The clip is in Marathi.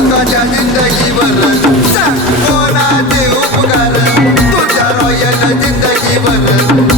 तुझ्या जिंदगीवर. सांग कोणा देऊ तुझ्या रॉयल जिंदगीवर.